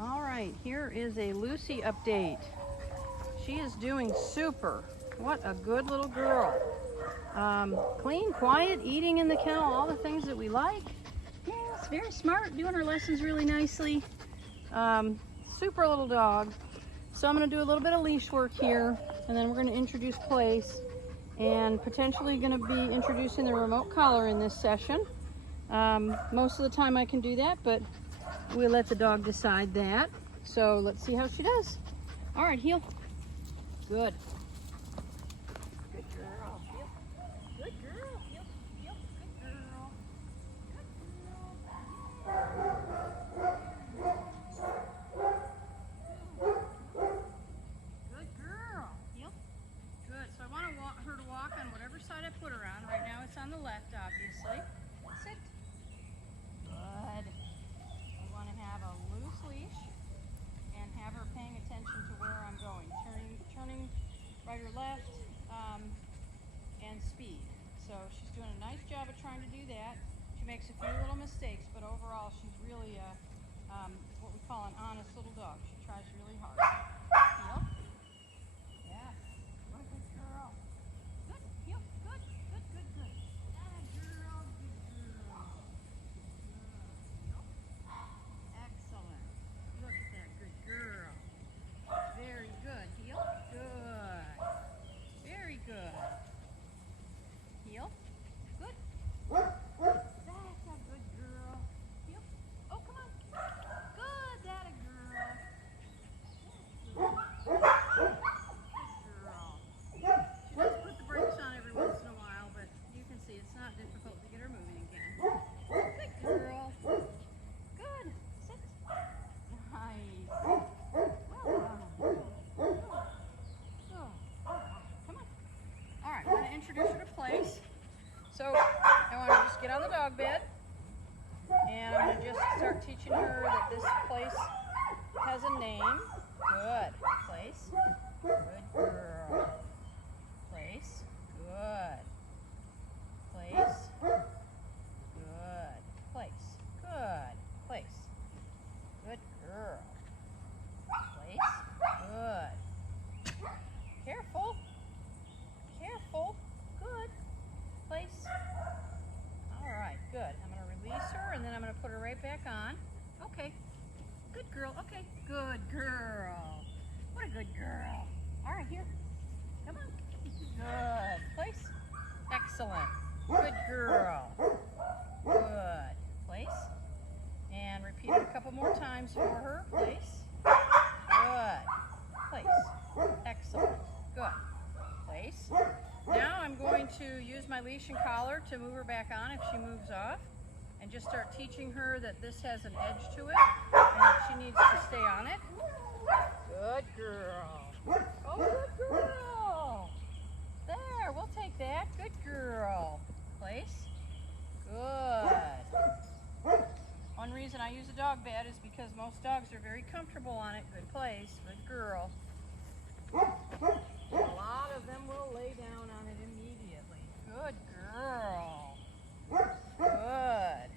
All right, here is a Lucy update. She is doing super. What a good little girl. Clean, quiet, eating in the kennel, all the things that we like. Yes, very smart, doing her lessons really nicely. Super little dog. So I'm going to do a little bit of leash work here, and then we're going to introduce place, and potentially going to be introducing the remote collar in this session. Most of the time I can do that, but we'll let the dog decide that. So let's see how she does. All right, heel. Good. Good girl. Heel. Good girl. Heel. Heel. Good girl. Good girl. Heel. Good. So I want her to walk on whatever side I put her on. Right now it's on the left, obviously. Sit. Good. We want to have a loose leash and have her paying attention to where I'm going. Turning right or left, and speed. So she's doing a nice job of trying to do that. She makes a few little mistakes, but overall she's really what we call an honest little dog. She tries really hard. Heel. Yes. What a good girl. Good. Heel. Good. Good, good, good. That girl. Good girl. Excellent. Look at that good girl. Very good. Heel. Good. Very good. Heel. Good. That's a good girl. Heel. Oh, come on. Good. That a girl. Good. Good girl. She does put the brakes on every once in a while, but you can see it's not difficult to get her moving again. Good girl. Good. Sit. Nice. Well done. Good. Come on. All right, I'm going to introduce her to place. So I want to just get on the dog bed, and I'm going to just start teaching her that this place has a name. Good. Place. Good girl. Place. Good. Place. Good. Place. Good. Place. Good girl. Place. Good. Careful. Careful. Good. Place. All right, good. I'm going to release her, and then I'm going to put her right back on. Okay. Good girl. Okay. Good girl. What a good girl. All right, here. Come on. Good. Place. Excellent. Good girl. Good. Place. And repeat it a couple more times for her. Place. Good. Place. Excellent. Good. Place. Now I'm going to use my leash and collar to move her back on if she moves off, and just start teaching her that this has an edge to it and that she needs to stay on it. Good girl. Oh, good girl. There, we'll take that. Good girl. Place. Good. One reason I use a dog bed is because most dogs are very comfortable on it. Good place. Good girl. A lot of them will lay down on it immediately. Good girl. Good.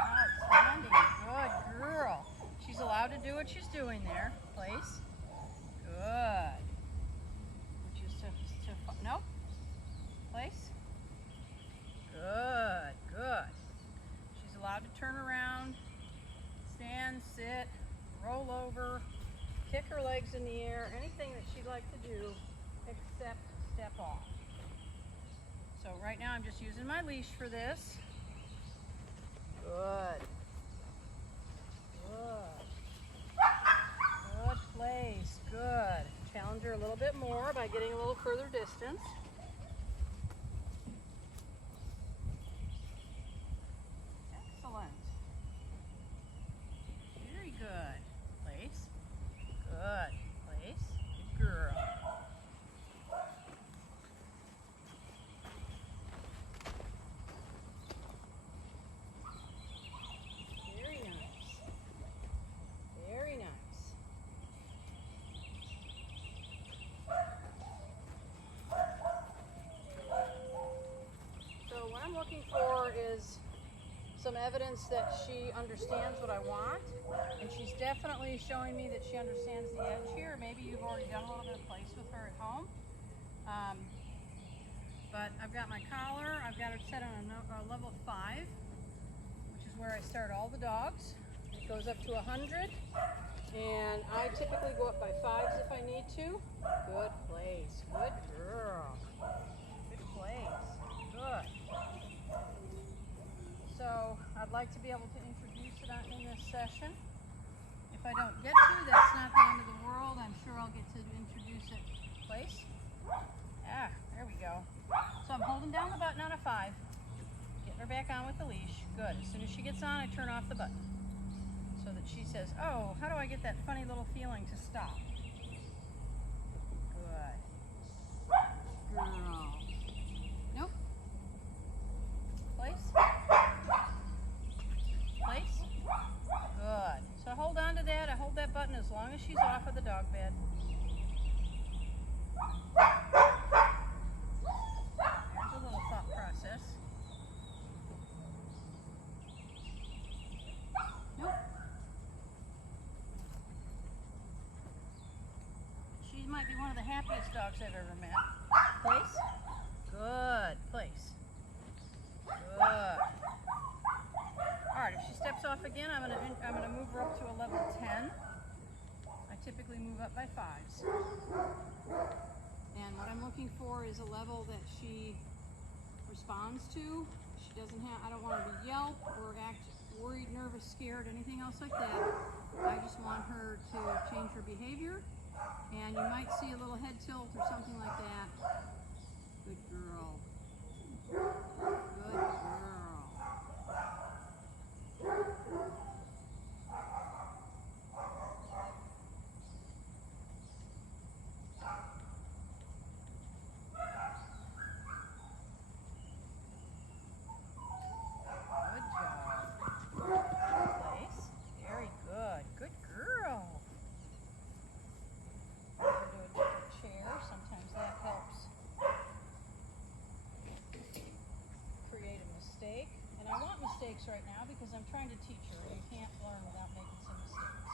Outstanding. Good girl. She's allowed to do what she's doing there. Place. Good. Which is nope. Place. Good. Good. She's allowed to turn around, stand, sit, roll over, kick her legs in the air, anything that she'd like to do except step off. So right now I'm just using my leash for this. Good. Good. Good place. Good. Challenge her a little bit more by getting a little further distance. Excellent. Very good. Place. Good. Place. Good girl. Very nice. Very nice. some evidence that she understands what I want, and she's definitely showing me that she understands the edge here. Maybe you've already done a little bit of place with her at home. But I've got my collar, I've got her set on a level 5, which is where I start all the dogs. It goes up to 100, and I typically go up by 5s if I need to. Good place, good girl. Good place, good. So I'd like to be able to introduce it in this session. If I don't get to, that's not the end of the world. I'm sure I'll get to introduce it place. Ah, there we go. So I'm holding down the button on a 5, getting her back on with the leash. Good. As soon as she gets on, I turn off the button so that she says, oh, how do I get that funny little feeling to stop? Good. Girl. Nope. Place. Place. Good. So I hold on to that. I hold that button as long as she's off of the dog bed. There's a little thought process. Nope. She might be one of the happiest dogs I've ever met. Place. Good. Place. Good. Alright, if she steps off again, I'm gonna move her up to a level 10. I typically move up by 5s. And what I'm looking for is a level that she responds to. She doesn't have, I don't want her to yelp or act worried, nervous, scared, anything else like that. I just want her to change her behavior. And you might see a little head tilt or something like that. Good girl. Good girl. Mistakes right now because I'm trying to teach her, and you can't learn without making some mistakes.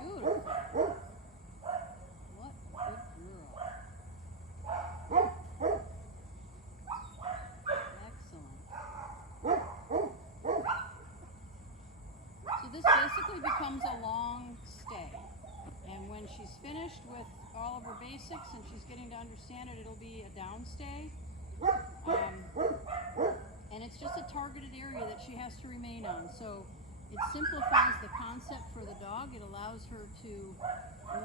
Beautiful. What a good girl. Excellent. So this basically becomes a long stay. And when she's finished with all of her basics and she's getting to understand it, it'll be a downstay. And it's just a targeted area that she has to remain on. So it simplifies the concept for the dog. It allows her to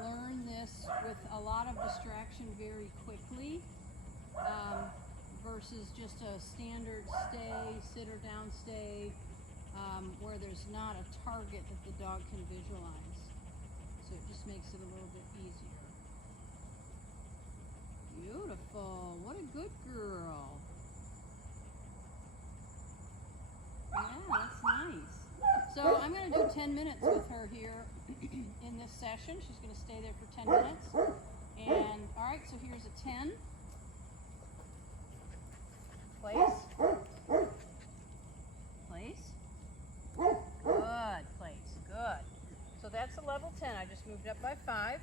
learn this with a lot of distraction very quickly, versus just a standard stay, sit or down stay, where there's not a target that the dog can visualize. So it just makes it a little bit easier. Beautiful. What a good girl. Yeah, that's nice. So I'm going to do 10 minutes with her here in this session. She's going to stay there for 10 minutes. And, all right, so here's a 10. Place. Place. Good. Place. Good. So that's a level 10. I just moved up by 5.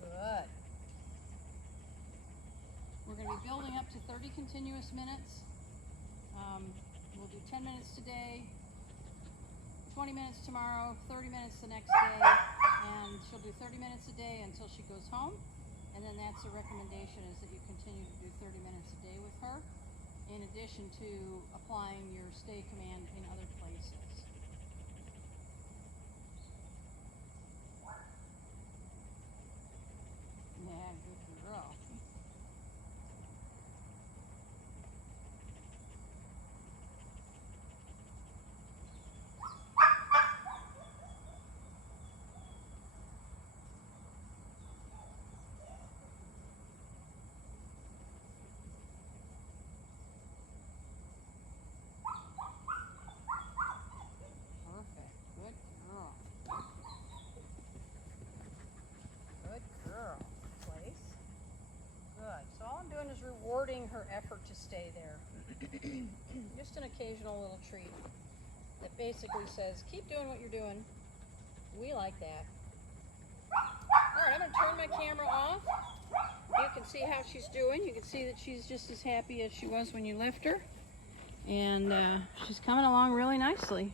Good. We're going to be building up to 30 continuous minutes. We'll do 10 minutes today, 20 minutes tomorrow, 30 minutes the next day, and she'll do 30 minutes a day until she goes home. And then that's a recommendation, is that you continue to do 30 minutes a day with her, in addition to applying your stay command in other places. Yeah, good girl. her effort to stay there. Just an occasional little treat that basically says, keep doing what you're doing. We like that. All right, I'm going to turn my camera off. You can see how she's doing. You can see that she's just as happy as she was when you left her. And she's coming along really nicely.